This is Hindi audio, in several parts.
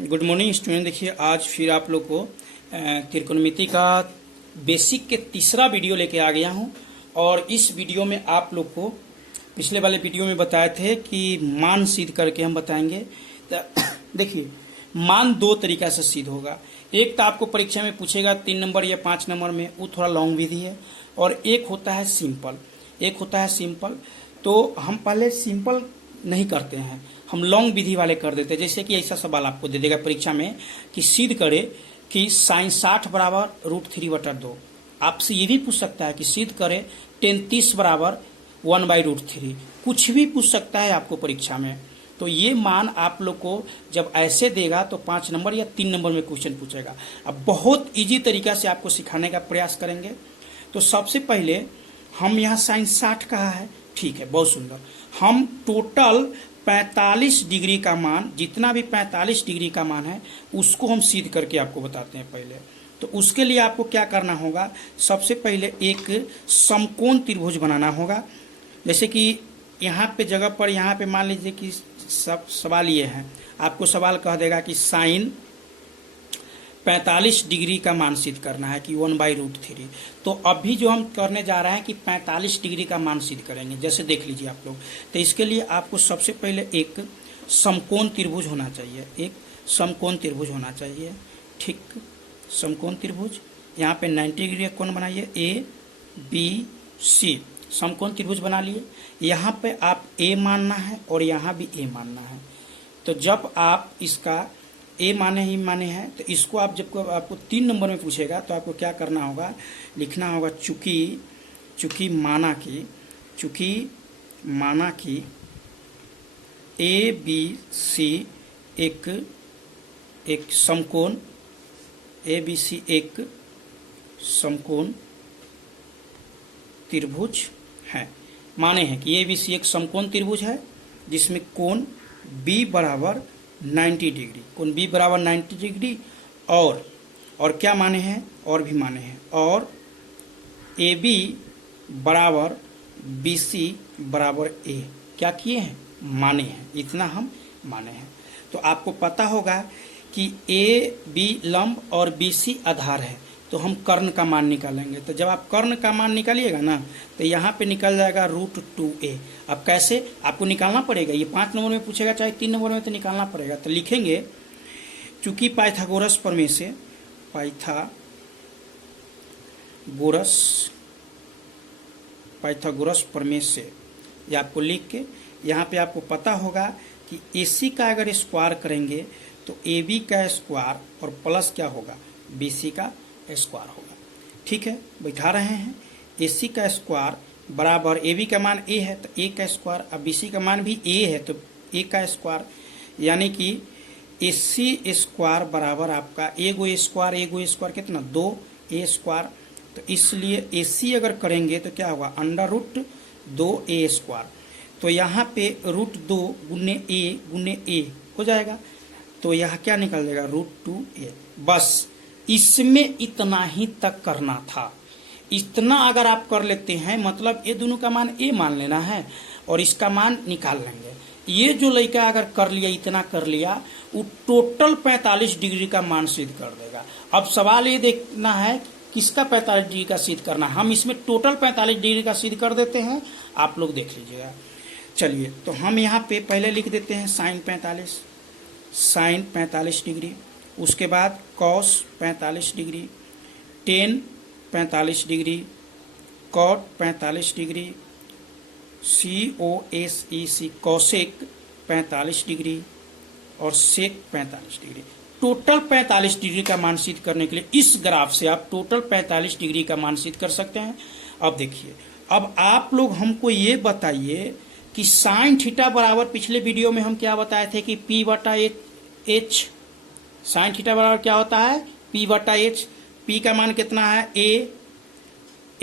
Good morning student. देखिए आज फिर आप लोग को त्रिकोणमिति का बेसिक के तीसरा वीडियो लेके आ गया हूं। और इस वीडियो में आप लोग को पिछले वाले वीडियो में बताए थे कि मान सिद्ध करके हम बताएंगे। तो देखिए मान दो तरीका से सिद्ध होगा। एक तो आपको परीक्षा में पूछेगा 3 नंबर या 5 नंबर में, वो थोड़ा लॉन्ग विधि है। और एक होता है सिंपल। तो हम पहले सिंपल नहीं करते हैं, हम लॉन्ग विधि वाले कर देते हैं। जैसे कि ऐसा सवाल आपको दे देगा परीक्षा में कि सिद्ध करे कि साइन 60 बराबर √3/2। आपसे ये भी पूछ सकता है कि सिद्ध करे tan 30 बराबर 1/√3। कुछ भी पूछ सकता है आपको परीक्षा में। तो ये मान आप लोग को जब ऐसे देगा तो 5 नंबर या 3 नंबर में क्वेश्चन पूछेगा। अब बहुत इजी तरीका से आपको सिखाने का प्रयास करेंगे। तो सबसे पहले हम यहाँ साइन 60 कहा है, ठीक है, बहुत सुंदर। हम टोटल 45 डिग्री का मान, जितना भी 45 डिग्री का मान है उसको हम सिद्ध करके आपको बताते हैं पहले। तो उसके लिए आपको क्या करना होगा, सबसे पहले एक समकोण त्रिभुज बनाना होगा। जैसे कि यहाँ पे जगह पर, यहाँ पे मान लीजिए कि सब सवाल ये है, आपको सवाल कह देगा कि साइन 45 डिग्री का मान सिद्ध करना है कि 1/√3। तो अभी जो हम करने जा रहे हैं कि 45 डिग्री का मान सिद्ध करेंगे। जैसे देख लीजिए आप लोग। तो इसके लिए आपको सबसे पहले एक समकोण त्रिभुज होना चाहिए, ठीक। समकोण त्रिभुज, यहाँ पे 90 डिग्री का कोण बनाइए, ABC। समकोण त्रिभुज बना लिए। यहाँ पे आप A मानना है और यहाँ भी A मानना है। तो जब आप इसका ए माने हैं तो इसको आप जब आपको 3 नंबर में पूछेगा तो आपको क्या करना होगा, लिखना होगा चूंकि माना कि ABC एक समकोण त्रिभुज है। माने हैं कि ABC एक समकोण त्रिभुज है जिसमें कोण B बराबर 90 डिग्री, कोण B बराबर 90 डिग्री। और क्या माने हैं, और भी माने हैं, और AB बराबर BC बराबर A क्या किए हैं, माने हैं। इतना हम माने हैं। तो आपको पता होगा कि AB लंब और BC आधार है, तो हम कर्ण का मान निकालेंगे। तो जब आप कर्ण का मान निकालिएगा ना तो यहाँ पे निकल जाएगा √2a। अब कैसे आपको निकालना पड़ेगा, ये 5 नंबर में पूछेगा चाहे 3 नंबर में, तो निकालना पड़ेगा। तो लिखेंगे चूंकि पाइथागोरस प्रमेय से ये आपको लिख के यहाँ पे आपको पता होगा कि AC का अगर स्क्वायर करेंगे तो AB का स्क्वायर और प्लस क्या होगा, BC का स्क्वायर होगा। ठीक है, बैठा रहे हैं। AC का स्क्वायर बराबर AB का मान A है तो A का स्क्वायर, अब BC का मान भी A है तो A का स्क्वायर, यानी कि AC स्क्वायर बराबर आपका A गो स्क्वायर कितना, 2A स्क्वायर। तो इसलिए AC अगर करेंगे तो क्या होगा, √2A स्क्वायर। तो यहाँ पे √2 गुने A हो जाएगा। तो यहाँ क्या निकल जाएगा, √2A। बस इसमें इतना ही तक करना था। इतना अगर आप कर लेते हैं, मतलब ये दोनों का मान A मान लेना है और इसका मान निकाल लेंगे। ये जो लड़का अगर कर लिया, इतना कर लिया, वो टोटल 45 डिग्री का मान सिद्ध कर देगा। अब सवाल ये देखना है किसका 45 डिग्री का सिद्ध करना है। हम इसमें टोटल 45 डिग्री का सिद्ध कर देते हैं, आप लोग देख लीजिएगा। चलिए, तो हम यहाँ पे पहले लिख देते हैं साइन 45 डिग्री, उसके बाद cos 45 degree, tan 45 degree, cot 45 degree, COSEC cosec 45 degree और सेक 45 डिग्री। टोटल 45 डिग्री का मान सिद्ध करने के लिए इस ग्राफ से आप टोटल 45 डिग्री का मान सिद्ध कर सकते हैं। अब देखिए, अब आप लोग हमको ये बताइए कि साइन थीटा बराबर, पिछले वीडियो में हम क्या बताए थे कि P/H। साइन थीटा बराबर क्या होता है, P/H। P का मान कितना है, A।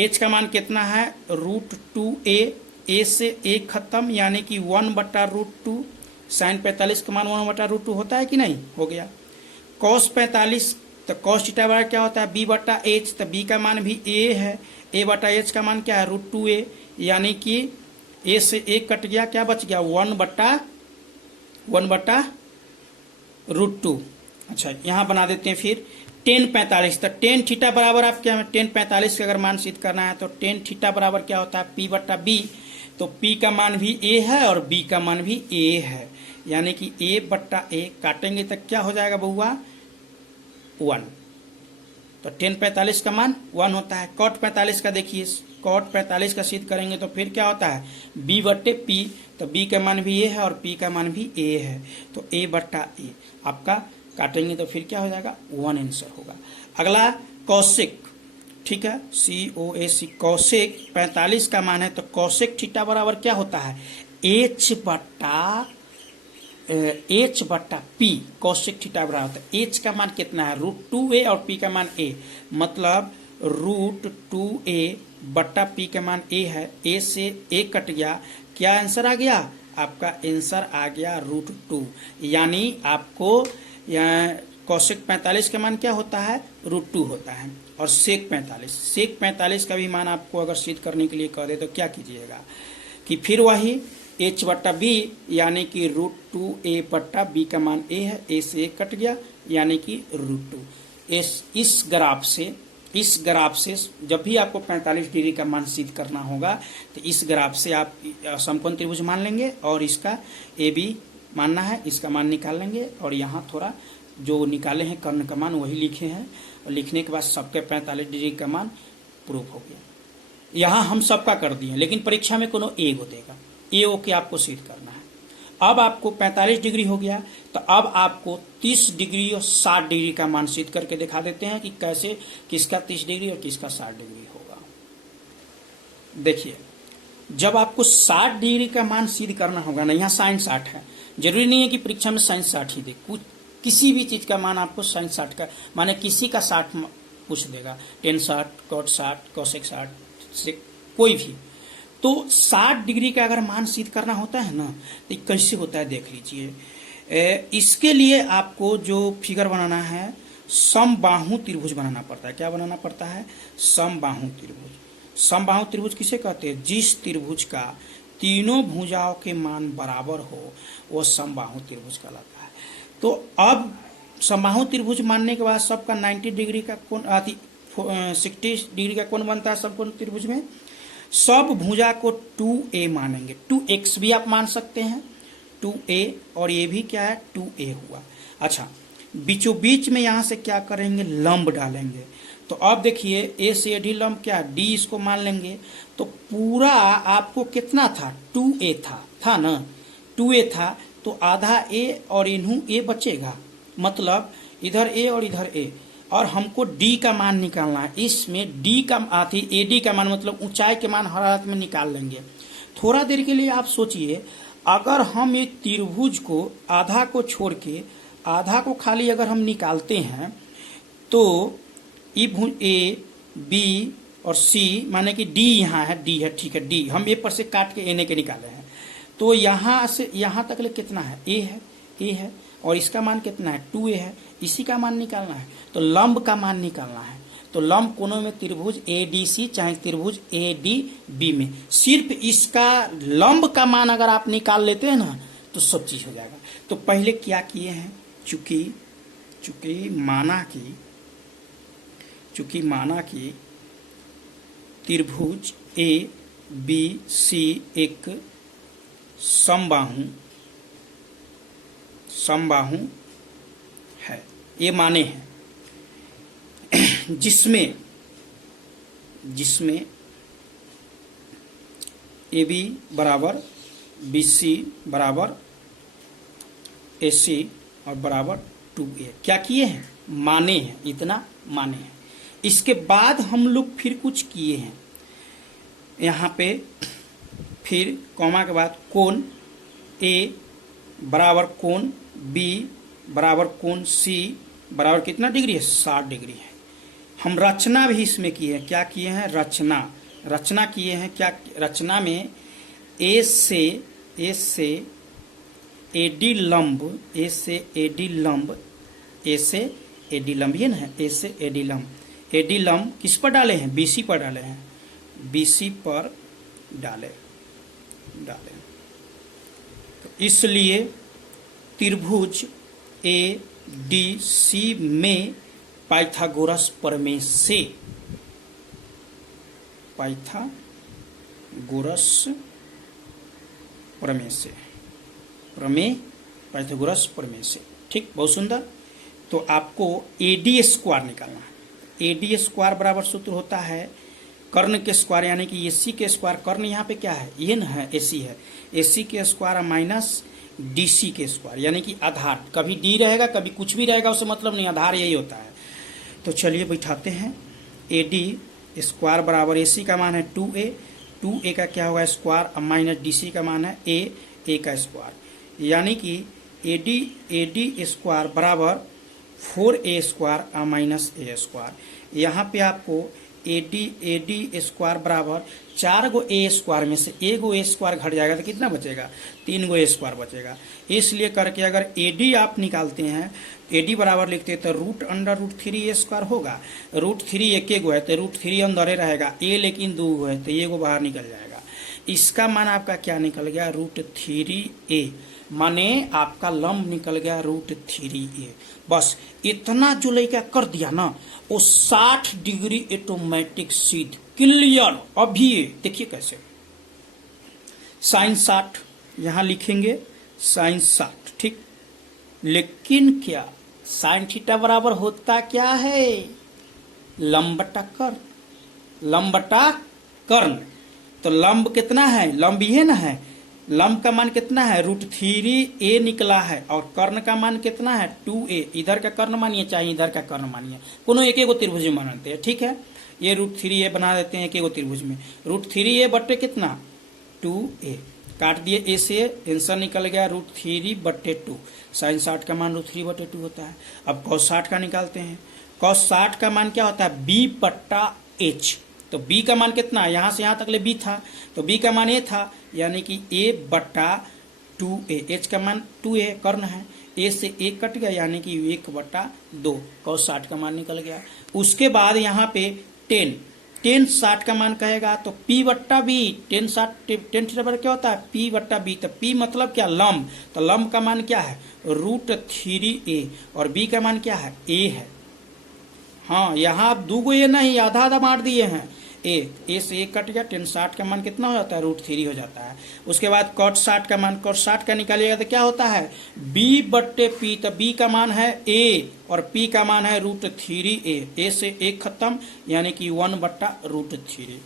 H का मान कितना है, √2A। A से A खत्म, यानी कि 1/√2। साइन 45 का मान 1/√2 होता है कि नहीं, हो गया। कॉस 45, तो कॉस थीटा बराबर क्या होता है, B/H। तो B का मान भी A है, A/H का मान क्या है, √2A, यानी कि A से A कट गया, क्या बच गया, 1/√2। अच्छा, यहाँ बना देते हैं फिर टेन 45। तो टेन थीटा बराबर आप क्या, टेन 45 का अगर मान सिद्ध करना है तो टेन थीटा बराबर क्या होता है, पी बट्टा बी। तो पी का मान भी ए है और बी का मान भी ए है, यानी कि ए बट्टा ए काटेंगे तक क्या हो जाएगा बहुआ, 1। तो टेन 45 का मान 1 होता है। कॉट 45 का देखिए, कॉट 45 का सिद्ध करेंगे तो फिर क्या होता है, बी बट्टे पी। तो बी का मान भी ए है और पी का मान भी ए है, तो ए बट्टा ए आपका काटेंगे तो फिर क्या हो जाएगा, 1 आंसर होगा। अगला कौशिक, ठीक है, COSEC, कौशिक 45 का मान है। तो कौशिक थीटा बराबर क्या होता है, H बट्टा पी। कौशिक थीटा बराबर होता है, H का मान कितना है, √2a और P का मान a, मतलब √2a बट्टा P का मान a है। a से a कट गया, क्या आंसर आ गया, आपका आंसर आ गया √2। यानी आपको कौशिक 45 का मान क्या होता है, √2 होता है। और सेक 45 का भी मान आपको अगर सिद्ध करने के लिए कह दे तो क्या कीजिएगा कि फिर वही H बट्टा बी, यानी कि √2a बट्टा बी का मान a है, a से a कट गया यानी कि √2। इस ग्राफ से जब भी आपको 45 डिग्री का मान सिद्ध करना होगा तो इस ग्राफ से आप समकोण त्रिभुज मान लेंगे और इसका ए बी मानना है, इसका मान निकाल लेंगे और यहाँ थोड़ा जो निकाले हैं कर्ण का मान वही लिखे हैं, और लिखने के बाद सबके 45 डिग्री का मान प्रूफ हो गया। यहाँ हम सबका कर दिए, लेकिन परीक्षा में कोनो ए को देगा, ए ओ के आपको सिद्ध करना है। अब आपको 45 डिग्री हो गया, तो अब आपको 30 डिग्री और 60 डिग्री का मान सिद्ध करके दिखा देते हैं कि कैसे, किसका 30 डिग्री और किसका 60 डिग्री होगा। देखिए, जब आपको 60 डिग्री का मान सिद्ध करना होगा ना, यहाँ साइन 60 है, जरूरी नहीं है कि परीक्षा में साइन 60 ही दे, कुछ किसी भी चीज का मान आपको साइन 60 का माने किसी का 60 पूछ देगा, टेन 60, कॉट 60, कोसेक 60 से कोई भी। तो 60 डिग्री का अगर मान सिद्ध करना होता है ना, तो कैसे होता है देख लीजिए। इसके लिए आपको जो फिगर बनाना है, समबाहु त्रिभुज बनाना पड़ता है। क्या बनाना पड़ता है, समबाहु त्रिभुज। समबाहु त्रिभुज किसे कहते हैं, जिस त्रिभुज का तीनों भुजाओं के मान बराबर हो वो समबाहु त्रिभुज कहलाता है। तो अब समबाहु त्रिभुज मानने के बाद सबका 90 डिग्री का कोण, 60 डिग्री का कोण बनता है समकोण त्रिभुज में। सब भुजा को 2a मानेंगे, 2x भी आप मान सकते हैं, 2a, और ये भी क्या है, 2a हुआ। अच्छा, बीचों बीच में यहाँ से क्या करेंगे, लंब डालेंगे। तो अब देखिए, a से d लंब क्या, d इसको मान लेंगे। तो पूरा आपको कितना था, 2a था ना, 2a था, तो आधा a और इन्हू a बचेगा, मतलब इधर a और इधर a, और हमको d का मान निकालना है। इसमें d का आती ad का मान, मतलब ऊंचाई के मान हर हालत में निकाल लेंगे। थोड़ा देर के लिए आप सोचिए, अगर हम ये त्रिभुज को आधा को छोड़ के आधा को खाली अगर हम निकालते हैं तो ए बी और सी, माने कि डी यहाँ है, डी है, ठीक है, डी हम ए पर से काट के एने के निकाले हैं। तो यहाँ से यहाँ तक ले कितना है, ए है, और इसका मान कितना है, 2a है, इसी का मान निकालना है। तो लंब का मान निकालना है। तो लंब कोनों में त्रिभुज ADC चाहे त्रिभुज ADB में सिर्फ इसका लंब का मान अगर आप निकाल लेते हैं ना तो सब चीज हो जाएगा। तो पहले क्या किए हैं, चूंकि माना कि त्रिभुज ABC एक समबाहु है, ये माने हैं, जिसमें AB बराबर BC बराबर AC और बराबर 2a। क्या किए हैं, माने हैं, इतना माने हैं। इसके बाद हम लोग फिर कुछ किए हैं, यहाँ पे फिर कॉमा के बाद कोण A बराबर कोण B बराबर कोण C बराबर कितना डिग्री है, 60 डिग्री है। हम रचना भी इसमें किए हैं, क्या किए हैं, रचना किए हैं। क्या रचना में A से AD लंब, A से AD लंब, ये ना है, A से AD लंब किस पर डाले हैं, BC पर डाले हैं, BC पर डाले। तो इसलिए त्रिभुज डीसी में पाइथागोरस प्रमेय से, पाइथागोरस प्रमेय से, पाइथागोरस प्रमेय से। ठीक, बहुत सुंदर। तो आपको एडी स्क्वायर निकालना है। एडी स्क्वायर बराबर सूत्र होता है कर्ण के स्क्वायर यानी कि एसी के स्क्वायर। कर्ण यहाँ पे क्या है, ये ना है, एसी है। एसी के स्क्वायर माइनस डीसी के स्क्वायर यानी कि आधार। कभी डी रहेगा कभी कुछ भी रहेगा, उससे मतलब नहीं, आधार यही होता है। तो चलिए बैठाते हैं। एडी स्क्वायर बराबर एसी का मान है 2a, 2a का क्या होगा स्क्वायर, माइनस डीसी का मान है a का स्क्वायर, यानी कि एडी स्क्वायर बराबर 4a square minus a square. यहाँ पे आपको एडी स्क्वायर बराबर 4 गो ए स्क्वायर में से 1 गो ए स्क्वायर घट जाएगा तो कितना बचेगा, 3 गो ए स्क्वायर बचेगा। इसलिए करके अगर एडी आप निकालते हैं, एडी बराबर लिखते हैं तो √√3 ए स्क्वायर होगा। √3 एक गो है तो √3 अंदर रहेगा, ए लेकिन 2 गो है तो ये गो बाहर निकल जाएगा। इसका मान आपका क्या निकल गया, √3a, माने आपका लंब निकल गया √3a। बस इतना जो लड़का कर दिया ना, वो 60 डिग्री ऑटोमेटिक सीध क्लियर। अभी देखिए कैसे, साइन 60 यहां लिखेंगे, साइन 60, ठीक। लेकिन क्या साइन थीटा बराबर होता क्या है, लंब बटा कर्ण, लंब बटा कर्ण। तो लंब कितना है, लंब ये ना है, लंब का मान कितना है, √3a निकला है, और कर्ण का मान कितना है 2a। इधर का कर्ण मानिए चाहे इधर का कर्ण मानिए, कोनो एक गो त्रिभुज में बनाते हैं, ठीक है। ये √3a बना देते हैं एक गो त्रिभुज में, √3a बटे कितना 2a, काट दिए a से, आंसर निकल गया √3/2। साइन 60 का मान √3/2 होता है। अब cos 60 का निकालते हैं। cos 60 का मान क्या होता है, b/h। तो b का मान कितना, यहां से यहां तक ले b था, तो b का मान a था, यानी कि a/2a। h का मान 2a कर्ण है, a से a कट गया यानी कि 1/2। cos 60 का मान निकल गया। उसके बाद यहाँ पे tan 60 का मान कहेगा तो p/b, tan 60 बराबर क्या होता है p/b। तो p मतलब क्या, लंब। तो लंब का मान क्या है √3a, और b का मान क्या है a है। हाँ, यहाँ आप 2 गो ए नहीं, आधा आधा मार दिए हैं, ए से एक कट गया, tan 60 का मान कितना हो जाता है √3 हो जाता है। उसके बाद cot 60 का मान, cot 60 का निकालिएगा तो क्या होता है b/p। तो b का मान है a और p का मान है √3a, a से एक खत्म यानी कि 1/√3।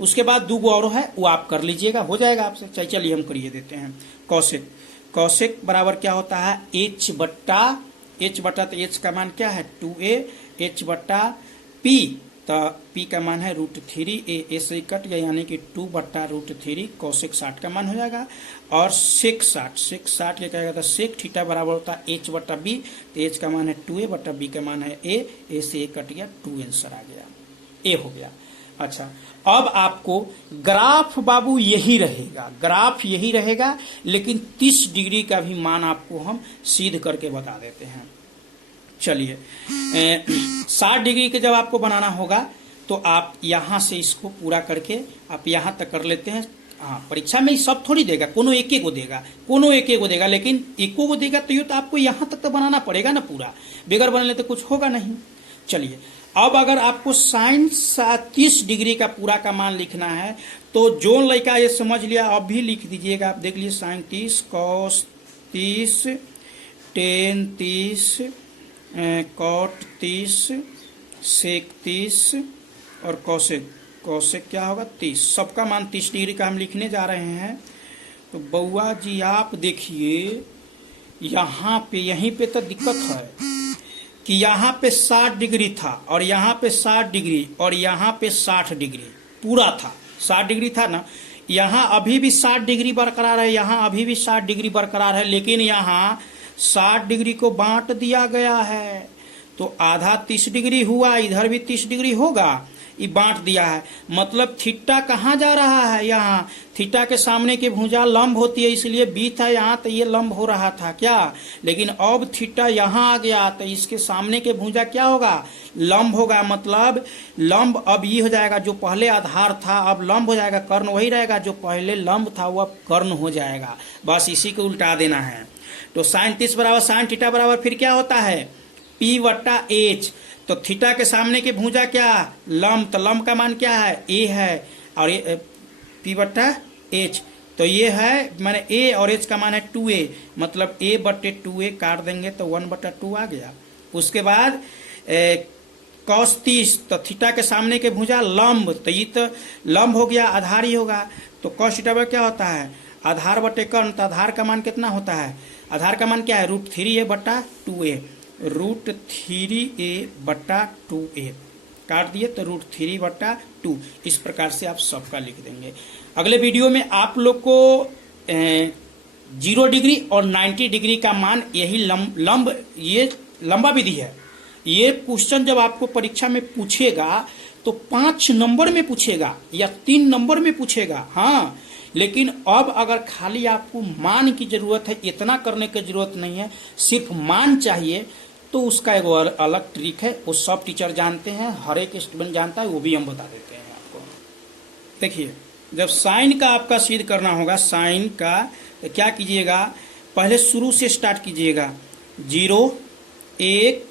उसके बाद 2 गो और है, वो आप कर लीजिएगा, हो जाएगा आपसे। चलिए हम करिए देते हैं। कौशिक, कौशिक बराबर क्या होता है h बट्टा, तो h का मान क्या है 2a, h/p। तो p का मान है √3a, a से कट गया यानी कि 2/√3। कौशिक 60 का मान हो जाएगा। और सेक 60 क्या कहेगा, तो सेक थीटा बराबर होता है h/b। तो h का मान है 2a/b का मान है a से a कट गया 2, आंसर आ गया, a हो गया। अच्छा, अब आपको ग्राफ बाबू यही रहेगा, ग्राफ यही रहेगा, लेकिन 30 डिग्री का भी मान आपको हम सिद्ध करके बता देते हैं। चलिए 60 डिग्री के जब आपको बनाना होगा तो आप यहां से इसको पूरा करके आप यहां तक कर लेते हैं। हाँ, परीक्षा में सब थोड़ी देगा, कोनो एक को देगा, कोनो एक को देगा, लेकिन एको को देगा तो ये तो आपको यहां तक तो बनाना पड़ेगा ना पूरा, बगैर बनने तो कुछ होगा नहीं। चलिए, अब अगर आपको साइन 30 डिग्री का पूरा का मान लिखना है तो जो लड़का ये समझ लिया अब भी लिख दीजिएगा। आप देख लीजिए, साइन 30, कॉस 30, टेन 30, कॉट 30, सेक 30 और कौशिक क्या होगा 30। सबका मान 30 डिग्री का हम लिखने जा रहे हैं। तो बउआ जी आप देखिए, यहाँ पे यहीं पे तो दिक्कत है कि यहाँ पे 60 डिग्री था और यहाँ पे 60 डिग्री और यहाँ पे 60 डिग्री पूरा था, 60 डिग्री था ना। यहाँ अभी भी 60 डिग्री बरकरार है, यहाँ अभी भी 60 डिग्री बरकरार है, लेकिन यहाँ 60 डिग्री को बांट दिया गया है तो आधा 30 डिग्री हुआ, इधर भी 30 डिग्री होगा, ये बांट दिया है। मतलब थीटा कहाँ जा रहा है, यहाँ थीटा के सामने की भुजा लंब होती है, इसलिए बी था यहाँ तो ये लंब हो रहा था क्या, लेकिन अब थीटा यहाँ आ गया तो इसके सामने के भुजा क्या होगा, लंब होगा। मतलब लंब अब ये हो जाएगा, जो पहले आधार था अब लंब हो जाएगा, कर्ण वही रहेगा, जो पहले लंब था वो अब कर्ण हो जाएगा। बस इसी को उल्टा देना है। तो साइन 30 बराबर साइन थीटा बराबर फिर क्या होता है P बट्टा H। तो थीटा के सामने की भुजा क्या, लंब, तो लंब का मान क्या है, A है, और P बट्टा H। तो ये है मैंने A और H का मान है 2A, मतलब A बट्टे 2A काट देंगे तो 1/2 आ गया। उसके बाद cos 30, तो थीटा के सामने के भुजा लंब, तो ये तो लंब हो गया, आधार ही होगा। तो cos थीटा क्या होता है, आधार बटे कर्ण, तो आधार का मान कितना होता है, आधार का मान क्या है, √3a बट्टा 2a, √3a बट्टा 2a काट दिए तो √3 बट्टा 2। इस प्रकार से आप सबका लिख देंगे। अगले वीडियो में आप लोग को 0 डिग्री और 90 डिग्री का मान, यही लंब ये लंबा विधि है। ये क्वेश्चन जब आपको परीक्षा में पूछेगा तो 5 नंबर में पूछेगा या 3 नंबर में पूछेगा, हाँ। लेकिन अब अगर खाली आपको मान की जरूरत है, इतना करने की जरूरत नहीं है, सिर्फ मान चाहिए, तो उसका एक अलग ट्रिक है, वो सब टीचर जानते हैं, हर एक स्टूडेंट जानता है, वो भी हम बता देते हैं आपको। देखिए, जब साइन का आपका सिद्ध करना होगा, साइन का, तो क्या कीजिएगा, पहले शुरू से स्टार्ट कीजिएगा, 0 1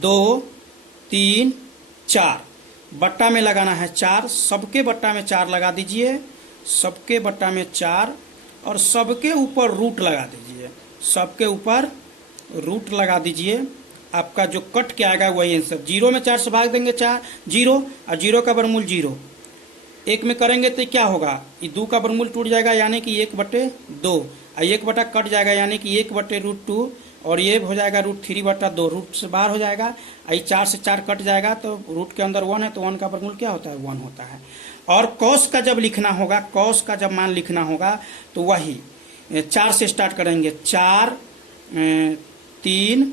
2 3 4, बट्टा में लगाना है 4, सबके बट्टा में 4 लगा दीजिए, सबके बट्टा में 4, और सबके ऊपर रूट लगा दीजिए, सबके ऊपर रूट लगा दीजिए। आपका जो कट के आएगा वही आंसर। 0 में 4 से भाग देंगे 4 0, और 0 का वर्गमूल 0। 1 में करेंगे तो क्या होगा, ये 2 का वर्गमूल टूट जाएगा, यानी कि 1/2, और 1 बटा कट जाएगा, यानी कि 1/√2, और ये हो जाएगा √3/2, रूट से बाहर हो जाएगा, ये 4 से 4 कट जाएगा, तो रूट के अंदर 1 है, तो 1 का वर्गमूल क्या होता है, 1 होता है। और कॉस का जब लिखना होगा, कॉस का जब मान लिखना होगा, तो वही 4 से स्टार्ट करेंगे, 4 3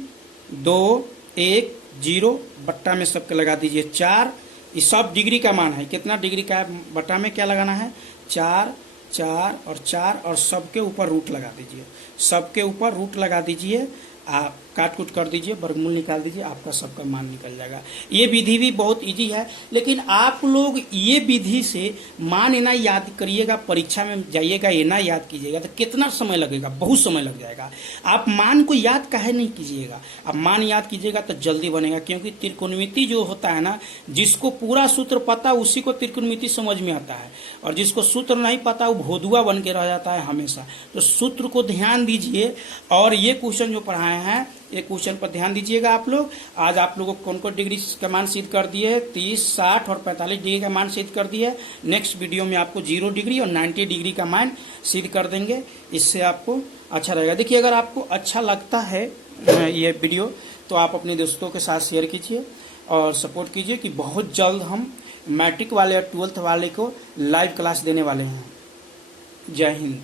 2 1 0, बट्टा में सबके लगा दीजिए 4। ये सब डिग्री का मान है, कितना डिग्री का है, बट्टा में क्या लगाना है, 4 4 और 4, और सबके ऊपर रूट लगा दीजिए, सबके ऊपर रूट लगा दीजिए, आप काट कूट कर दीजिए, वर्गमूल निकाल दीजिए, आपका सबका मान निकल जाएगा। ये विधि भी बहुत इजी है, लेकिन आप लोग ये विधि से मान ना याद करिएगा, परीक्षा में जाइएगा ये ना याद कीजिएगा तो कितना समय लगेगा, बहुत समय लग जाएगा। आप मान को याद काहे नहीं कीजिएगा, आप मान याद कीजिएगा तो जल्दी बनेगा, क्योंकि त्रिकोणमिति जो होता है ना, जिसको पूरा सूत्र पता उसी को त्रिकोणमिति समझ में आता है, और जिसको सूत्र नहीं पता वो भोदुआ बन के रह जाता है हमेशा। तो सूत्र को ध्यान दीजिए, और ये क्वेश्चन जो पढ़ाए हैं, ये क्वेश्चन पर ध्यान दीजिएगा आप लोग। आज आप लोगों को कौन कौन डिग्री का मान सिद्ध कर दिए, 30 60 और 45 डिग्री का मान सिद्ध कर दिए। नेक्स्ट वीडियो में आपको 0 डिग्री और 90 डिग्री का मान सिद्ध कर देंगे, इससे आपको अच्छा रहेगा। देखिए, अगर आपको अच्छा लगता है ये वीडियो, तो आप अपने दोस्तों के साथ शेयर कीजिए और सपोर्ट कीजिए, कि बहुत जल्द हम मैट्रिक वाले और 12th वाले को लाइव क्लास देने वाले हैं। जय हिंद।